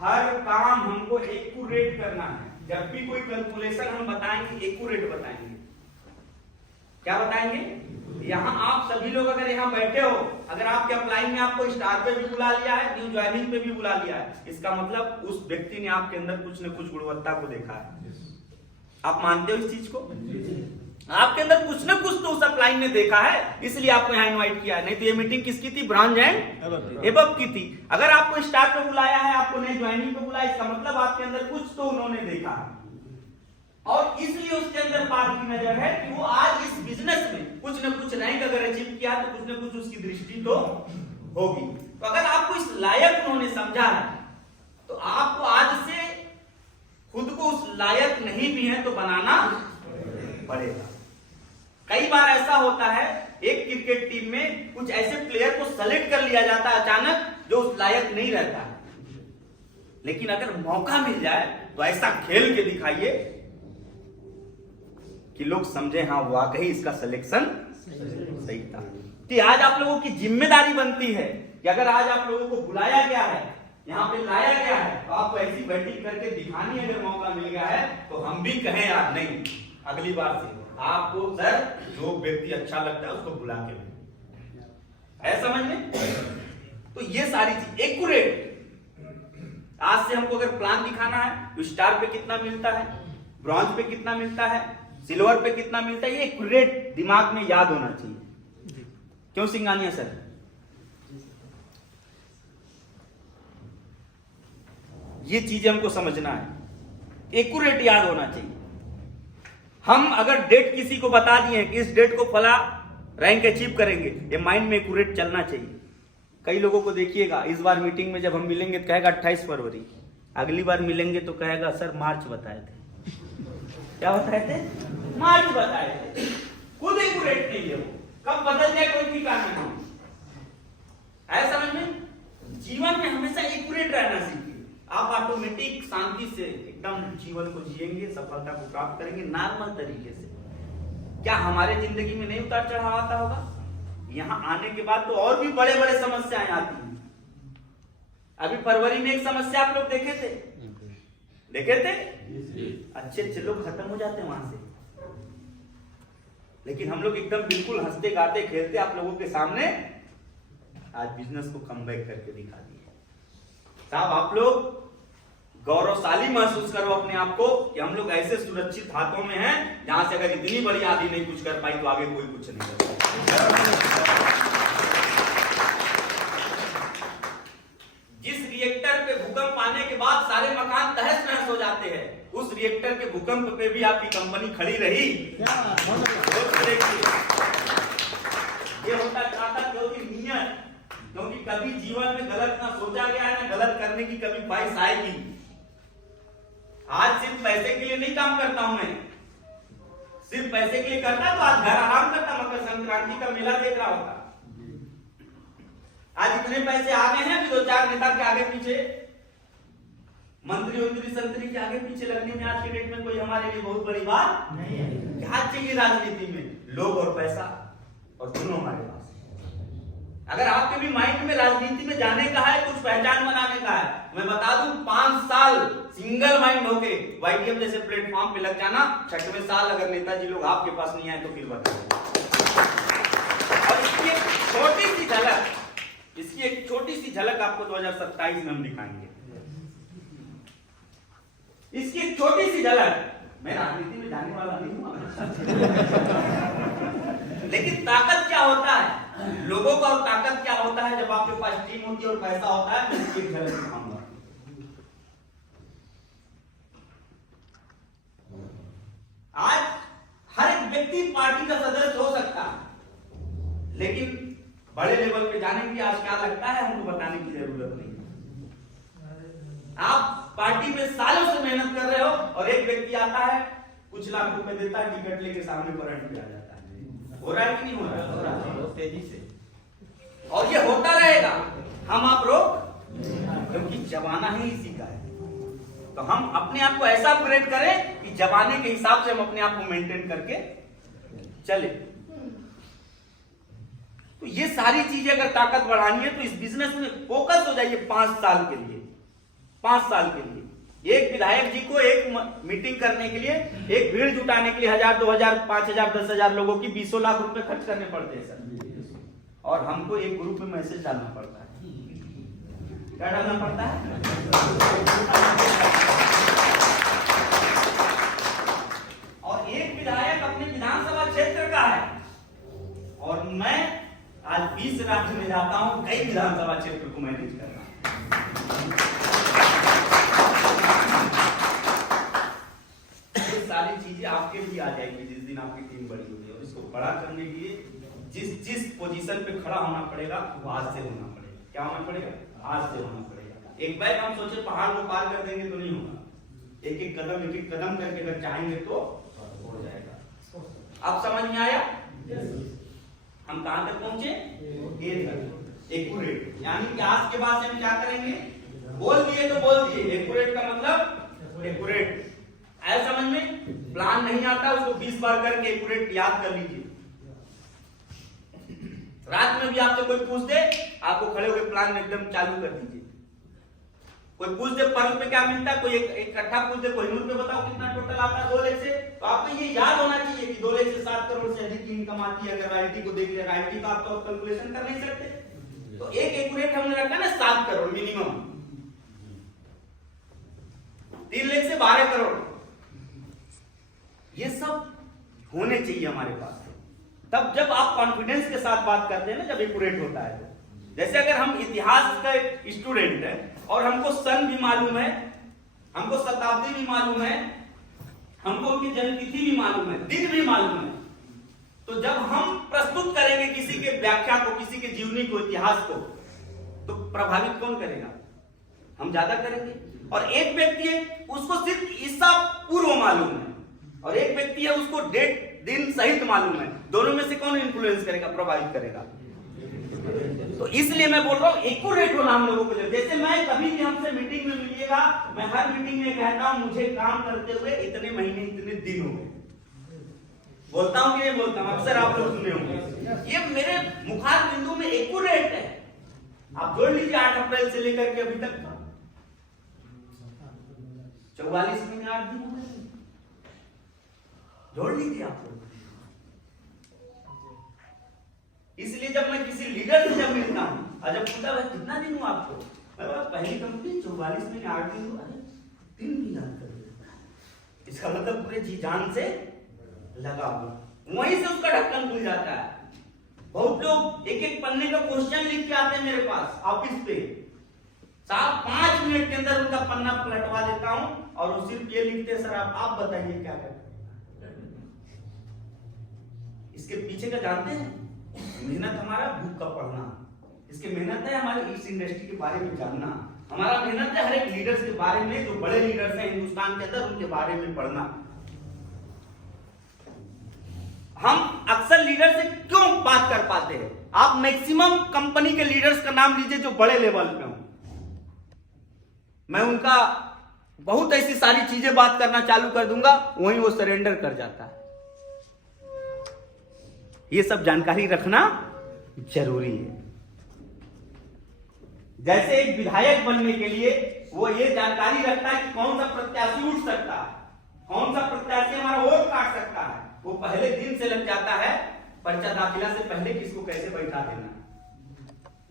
हर काम हमको एक्यूरेट करना है। जब भी कोई कैलकुलेशन हम बताएंगे एक्यूरेट बताएंगे। क्या बताएंगे? यहाँ आप सभी लोग अगर यहाँ बैठे हो, अगर आपके अप्लाई में आपको स्टार पे भी बुला लिया है, न्यू ज्वाइनिंग पे भी बुला लिया है, इसका मतलब उस व्यक्ति ने आपके अंदर कुछ न कुछ गुणवत्ता को देखा है। आप मानते हो इस चीज को? आपके अंदर कुछ न कुछ तो उस अप्लाई ने देखा है, इसलिए आपको यहाँ इनवाइट किया है। नहीं तो ये मीटिंग किसकी थी? ब्रांच एंड एबव की थी। अगर आपको स्टार पे बुलाया है, आपको नई ज्वाइनिंग पे बुलाया, इसका मतलब आपके अंदर कुछ तो उन्होंने देखा है और इसलिए उसके अंदर बात की नजर है कि वो आज इस बिजनेस में कुछ न कुछ रैंक अगर अचीव किया तो कुछ न कुछ उसकी दृष्टि तो होगी। तो अगर आपको इस लायक उन्होंने समझा है तो आपको आज से खुद को उस लायक नहीं भी है तो बनाना पड़ेगा। कई बार ऐसा होता है एक क्रिकेट टीम में कुछ ऐसे प्लेयर को सेलेक्ट कर लिया जाता है अचानक जो उस लायक नहीं रहता है, लेकिन अगर मौका मिल जाए तो ऐसा खेल के दिखाइए कि लोग समझे हाँ वाकई इसका सिलेक्शन सही था। कि आज आप लोगों की जिम्मेदारी बनती है कि अगर आज आप लोगों को बुलाया गया है, यहाँ पे लाया गया है, तो आपको ऐसी बैटिंग करके दिखानी है। अगर मौका मिल गया है तो हम भी कहें यार नहीं, अगली बार से आपको सर जो व्यक्ति अच्छा लगता है उसको बुला के है, समझ में? तो ये सारी चीज एक्यूरेट। आज से हमको अगर प्लान दिखाना है तो स्टार पे कितना मिलता है, ब्रॉन्ज पे कितना मिलता है, सिल्वर पे कितना मिलता है, ये एक्यूरेट दिमाग में याद होना चाहिए। क्यों सिंगानिया सर? ये चीजें हमको समझना है, एक्यूरेट याद होना चाहिए। हम अगर डेट किसी को बता दिए कि इस डेट को फला रैंक अचीव करेंगे, ये माइंड में एक्यूरेट चलना चाहिए। कई लोगों को देखिएगा इस बार मीटिंग में जब हम मिलेंगे तो कहेगा 28 फरवरी, अगली बार मिलेंगे तो कहेगा सर मार्च बताए थे। क्या बताए थे? मार्च बताए थे। खुद एक्यूरेट नहीं है वो, कब बदल जाए कोई ठिकाना नहीं है। समझ में? जीवन में हमेशा एक्यूरेट रहना सीखिए, आप ऑटोमेटिक शांति से एकदम जीवन को जिएंगे, सफलता को प्राप्त करेंगे नॉर्मल तरीके से। क्या हमारे जिंदगी में नहीं उतार चढ़ाव आता होगा? यहाँ आने के बाद तो और भी बड़े बड़े समस्याएं आती हैं। अभी फरवरी में एक समस्या आप लोग देखे थे, अच्छे अच्छे लोग खत्म हो जाते हैं वहां से, लेकिन हम लोग एकदम बिल्कुल हंसते गाते खेलते आप लोगों के सामने आज बिजनेस को कमबैक करके दिखा दिए। साहब आप लोग गौरवशाली महसूस करो अपने आप को कि हम लोग ऐसे सुरक्षित हाथों में हैं जहां से अगर इतनी बड़ी आदि नहीं कुछ कर पाई तो आगे कोई कुछ नहीं कर पाएगा। जिस रिएक्टर पे भूकंप आने के बाद सारे मकान तहस नहस हो जाते हैं, उस रिएक्टर के भूकंप पे भी आपकी कंपनी खड़ी रही। ये होता चाहता क्योंकि नियत, क्योंकि कभी जीवन में गलत ना सोचा गया है ना गलत करने की कभी ख्वाहिश आएगी। आज सिर्फ पैसे के लिए नहीं काम करता हूं मैं, सिर्फ पैसे के लिए करता तो आज घर आराम करता, मकर संक्रांति का मेला देख रहा होता। आज इतने पैसे आ गए हैं, दो चार नेता के आगे पीछे, मंत्री संतरी के आगे पीछे लगने में आज के डेट में कोई हमारे लिए बहुत बड़ी बात नहीं है। क्या चाहिए राजनीति में? लोग और पैसा, और दोनों हमारे पास। अगर आपके भी माइंड में राजनीति में जाने का है, कुछ पहचान बनाने का है, मैं बता दूं 5 साल सिंगल माइंड होके वाईटीएम जैसे प्लेटफॉर्म पे लग जाना, 6वें साल अगर नेताजी लोग आपके पास नहीं आए तो फिर बताओ। और इसकी एक छोटी सी झलक आपको 2027 में हम दिखाएंगे। इसकी एक छोटी सी झलक, मैं राजनीति में जाने वाला नहीं हूं लेकिन ताकत क्या होता है लोगों का, और ताकत क्या होता है जब आपके पास टीम होती है और पैसा होता है, मैं इसकी झलक दिखाऊंगा। आज हर एक व्यक्ति पार्टी का सदस्य हो सकता है, लेकिन बड़े लेवल पे जाने की आज क्या लगता है हमको बताने की जरूरत नहीं। आप पार्टी में सालों से मेहनत कर रहे हो और एक व्यक्ति आता है, कुछ लाख रुपए देता है, टिकट लेके सामने फ्रंट पे आ जाता है। हो रहा है कि नहीं हो रहा है? हो रहा है, तेजी से। और ये होता रहेगा, हम आप रोक, क्योंकि जमाना ही इसी का है। तो हम अपने आप को ऐसा अपग्रेड करें कि जमाने के हिसाब से हम अपने आप को मेंटेन करके चले। तो ये सारी चीजें अगर ताकत बढ़ानी है तो इस बिजनेस में फोकस हो जाइए 5 साल के लिए। 5 साल के लिए। एक विधायक जी को एक मीटिंग करने के लिए, एक भीड़ जुटाने के लिए 1000, 2000, 5000, 10,000 लोगों की 20 लाख रुपए खर्च करने पड़ते हैं सर। और हमको एक ग्रुप में मैसेज डालना पड़ता है। क्या डालना पड़ता है? और एक विधायक अपने विधानसभा क्षेत्र का है, और मैं आज 20 राज्य में जाता हूं, कई विधानसभा क्षेत्र को मैनेज कर रहा हूं। ये सारी चीजें आपके भी आ जाएंगी जिस दिन आपकी टीम बड़ी होगी। और इसको बड़ा करने के लिए जिस पोजीशन पे खड़ा होना पड़ेगा वो आज से होना पड़ेगा। क्या होना पड़ेगा? आज से होना पड़ेगा। एक बार हम सोचे पहाड़ को पार कर देंगे तो नहीं होगा। एक एक कदम करके अगर चाहेंगे तो हो जाएगा। अब समझ में आया? हम कहां तक पहुंचे? एक्यूरेट, यानी कि आज के बाद से हम क्या करेंगे? बोल दिए तो बोल दिए। एक्यूरेट का मतलब एक्यूरेट आया समझ में? प्लान नहीं आता उसको 20 बार करके एक्यूरेट याद कर लीजिए। रात में भी आपसे कोई पूछ दे, आपको खड़े होकर प्लान एकदम चालू कर दीजिए। कोई पूछ दे पर्ल पे क्या मिलता है, कोई एक इकट्ठा पूछ दे कोहिनूर पे बताओ कितना टोटल आता है 2 लाख से, तो आपको ये याद होना चाहिए कि 2 लाख से 7 करोड़ से अधिक की इनकम आती है। अगर आईटी को देख ले, आईटी का आप तो कैलकुलेशन कर नहीं सकते, तो एक एक्यूरेट हमने रखा ना 7 करोड़ मिनिमम। 3 लाख से 12 करोड़ ये सब होने चाहिए हमारे पास। तब जब आप कॉन्फिडेंस के साथ बात करते हैं ना, जब एक्यूरेट होता है। जैसे अगर हम इतिहास का एक स्टूडेंट है और हमको सन भी मालूम है, हमको शताब्दी भी मालूम है, हमको उनकी जन्मतिथि भी मालूम है, दिन भी मालूम है, तो जब हम प्रस्तुत करेंगे किसी के व्याख्या को, किसी के जीवनी को, इतिहास को, तो प्रभावित कौन करेगा? हम ज्यादा करेंगे। और एक व्यक्ति है उसको सिर्फ ईसा पूर्व मालूम है, और एक व्यक्ति है उसको डेट दिन सहित मालूम है। दोनों में से कौन इन्फ्लुएंस करेगा, प्रभावित करेगा? तो इसलिए मैं बोल रहा हूं एक्यूरेट होना हम लोगों को। जैसे मैं कभी भी हमसे मीटिंग में मिलिएगा, मैं हर मीटिंग में कहता हूं मुझे काम करते हुए इतने महीने इतने दिन हो गए। बोलता हूं कि नहीं बोलता हूं? अक्सर आप लोग सुने होंगे। ये मेरे मुखार बिंदु में एक्यूरेट है। आप जोड़ लीजिए 8 अप्रैल से लेकर के अभी तक 44 महीने 8 दिन हो गए। जोड़ लीजिए आप लोग। इसलिए जब मैं किसी लीडर से जब मिलता हूं और जब पूछता है कितना दिन हुआ आपको, पहली कंपनी 44 महीने 8 दिन हुआ, 3 भी याद कर देता। इसका मतलब पूरे जी जान से लगा हुआ, वहीं से उसका ढक्कन खुल जाता है। बहुत लोग एक एक पन्ने का क्वेश्चन लिख के आते हैं मेरे पास ऑफिस पे, 5 मिनट के अंदर उनका पन्ना पलटवा देता हूं और वो सिर्फ ये लिखते हैं, सर आप बताइए क्या करते हैं। इसके पीछे का जानते हैं? मेहनत हमारा बुक का पढ़ना, इसके मेहनत है हमारे इस इंडस्ट्री के बारे में जानना, हमारा मेहनत है हर एक लीडर्स के बारे में, जो बड़े लीडर्स हैं हिंदुस्तान के अंदर, उनके बारे में पढ़ना। हम अक्सर लीडर से क्यों बात कर पाते हैं? आप मैक्सिमम कंपनी के लीडर्स का नाम लीजिए जो बड़े लेवल पे हो, मैं उनका बहुत ऐसी सारी चीजें बात करना चालू कर दूंगा, वहीं वो सरेंडर कर जाता है। ये सब जानकारी रखना जरूरी है। जैसे एक विधायक बनने के लिए वो ये जानकारी रखता है कि कौन सा प्रत्याशी उठ सकता है, कौन सा प्रत्याशी हमारा वोट काट सकता है। वो पहले दिन से लग जाता है पर्चा दाखिला से पहले किसको कैसे बैठा देना है,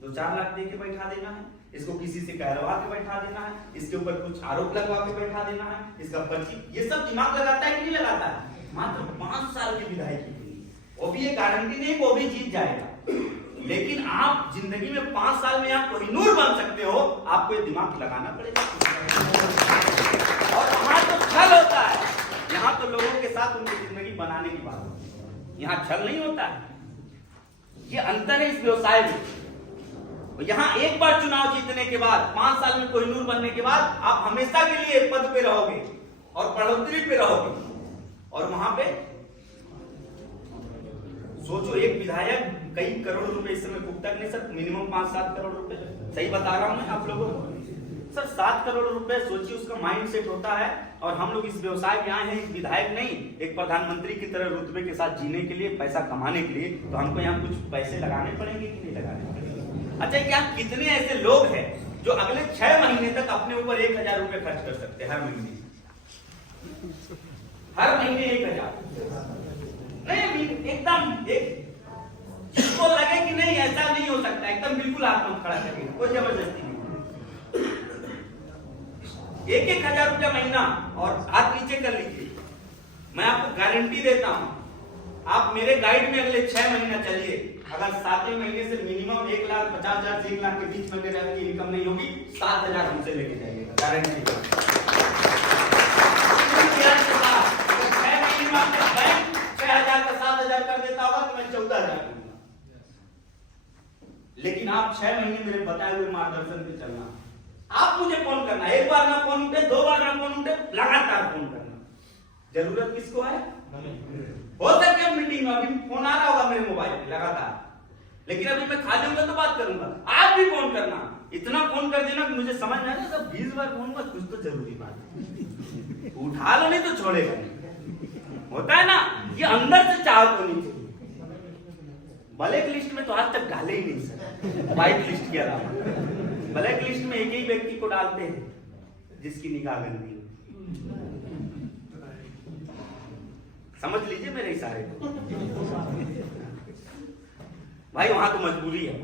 2-4 लाख दे के बैठा देना है, इसको किसी से कहलवा के बैठा देना है, इसके ऊपर कुछ आरोप लगवा के बैठा देना है, इसका पर्ची, ये सब दिमाग लगाता है कि नहीं लगाता है? मात्र 5 साल की विधायकी, वो भी ये गारंटी नहीं वो भी जीत जाएगा, लेकिन आप जिंदगी में 5 साल में आप कोहिनूर बन सकते हो, आपको ये दिमाग लगाना पड़ेगा। और वहां तो छल होता है, यहाँ तो लोगों के साथ उनकी जिंदगी बनाने की बात होती है, यहाँ छल नहीं होता है। ये अंतर है इस व्यवसाय में। यहाँ एक बार चुनाव जीतने के बाद 5 साल में कोहिनूर बनने के बाद आप हमेशा के लिए पद पे रहोगे और बढ़ोतरी पे रहोगे। और वहां पे सोचो एक विधायक कई करोड़ रुपए इस समय भुगता नहीं सर, मिनिमम 5-7 करोड़ रुपए, सही बता रहा हूं मैं आप लोगों को सर, 7 करोड़ रुपए सोचिए उसका माइंड सेट होता है। और हम लोग इस व्यवसाय में आए हैं, एक विधायक नहीं एक प्रधानमंत्री की तरह रुतबे के साथ जीने के लिए, पैसा कमाने के लिए, तो हमको यहाँ कुछ पैसे लगाने पड़ेंगे कि नहीं लगाने पड़ेंगे? अच्छा, यहाँ कितने ऐसे लोग हैं जो अगले 6 महीने तक अपने ऊपर 1000 रुपए खर्च कर सकते हैं हर महीने 1000। नहीं एकदम जिसको लगे कि नहीं ऐसा नहीं हो सकता, एकदम बिल्कुल हाथ मत खड़ा करिए, कोई जबरदस्ती नहीं। 1000 रुपया महीना और हाथ नीचे कर लीजिए। मैं आपको गारंटी देता हूं, आप मेरे गाइड में अगले 6 महीना चलिए, अगर 7वें महीने से मिनिमम 1,50,000 से 1 लाख के बीच में अगर आपकी इनकम नहीं होगी, 7,000 हमसे लेके जाइएगा, गारंटी। 6 महीने में आपका बैंक 6,000 का 7,000 कर देता होगा तो मैं 14,000 करूंगा। लेकिन आप 6 महीने मेरे बताए हुए मार्गदर्शन पे चलना। आप मुझे फोन करना, एक बार ना फोन उठे, 2 बार ना फोन उठे, लगातार फोन करना। जरूरत किसको है? हो सके मीटिंग में, अभी फोन आ रहा होगा मेरे मोबाइल पे लगातार, लेकिन अभी मैं खाली होऊंगा तो बात करूंगा। आप भी फोन करना, इतना फोन कर देना कि मुझे समझ में आ जाए सब 20 बार फोन में कुछ तो जरूरी बात उठा लो, नहीं तो छोड़ेगा नहीं। होता है ना, ये अंदर से चाहत होनी चाहिए। ब्लैक लिस्ट में तो आज तक डाले ही नहीं सर, व्हाइट लिस्ट के अलावा। ब्लैक लिस्ट में एक ही व्यक्ति को डालते हैं जिसकी निगाह गंदी हो। समझ लीजिए मेरे इशारे को भाई, वहां तो मजबूरी है,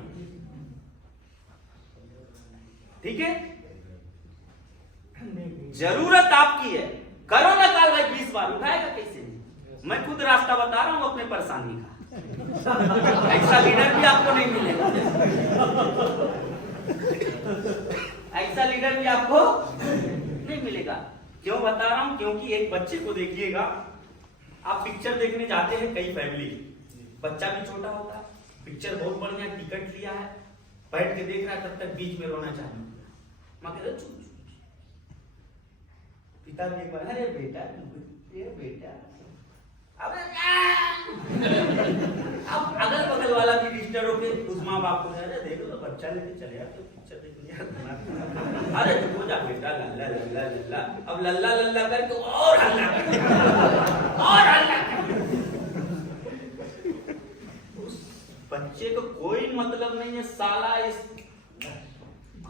ठीक है। जरूरत आपकी है, करो ना कॉल भाई, 20 बार उठाएगा कैसे? मैं खुद रास्ता बता रहा हूं अपने परेशानी का। ऐसा लीडर भी आपको नहीं मिलेगा, ऐसा लीडर भी आपको नहीं मिलेगा। क्यों बता रहा हूं? क्योंकि एक बच्चे को देखिएगा, आप पिक्चर देखने जाते हैं, कई फैमिली, बच्चा भी छोटा होता है, पिक्चर बहुत बढ़िया, टिकट लिया है, बैठ के देख रहा है, तब तक बीच में रोना चालू किया। मां कहते चुप चुप। पिता भी एक बार, अरे बेटा ये बेटा, अब अगल बगल वाला भी डिस्टर्ब होके उस माँ बाप को अरे देखो तो बच्चा लेके चले जाते पिक्चर देखने, अरे चुप हो जा बेटा, लल्ला लल्ला लल्ला, अब लल्ला लल्ला करके और हल्ला और हल्ला। उस बच्चे को कोई मतलब नहीं है साला, इस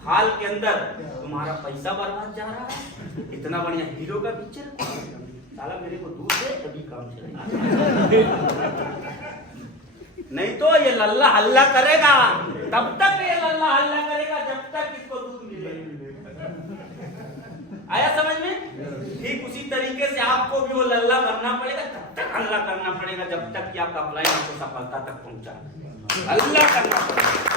हाल के अंदर तुम्हारा पैसा बर्बाद जा रहा है। इतना बढ़िया हीरो का पिक्चर, साला मेरे को दूध दे तभी काम चलेगा, नहीं तो ये लल्ला हल्ला करेगा। तब तक ये लल्ला हल्ला करेगा जब तक इसको दूध मिले। आया समझ में? ठीक उसी तरीके से आपको भी वो लल्ला बनना पड़ेगा, तब तक हल्ला करना पड़ेगा जब तक कि आपका प्लान आपको सफलता तक पहुंचा। हल्ला करना पड़ेगा।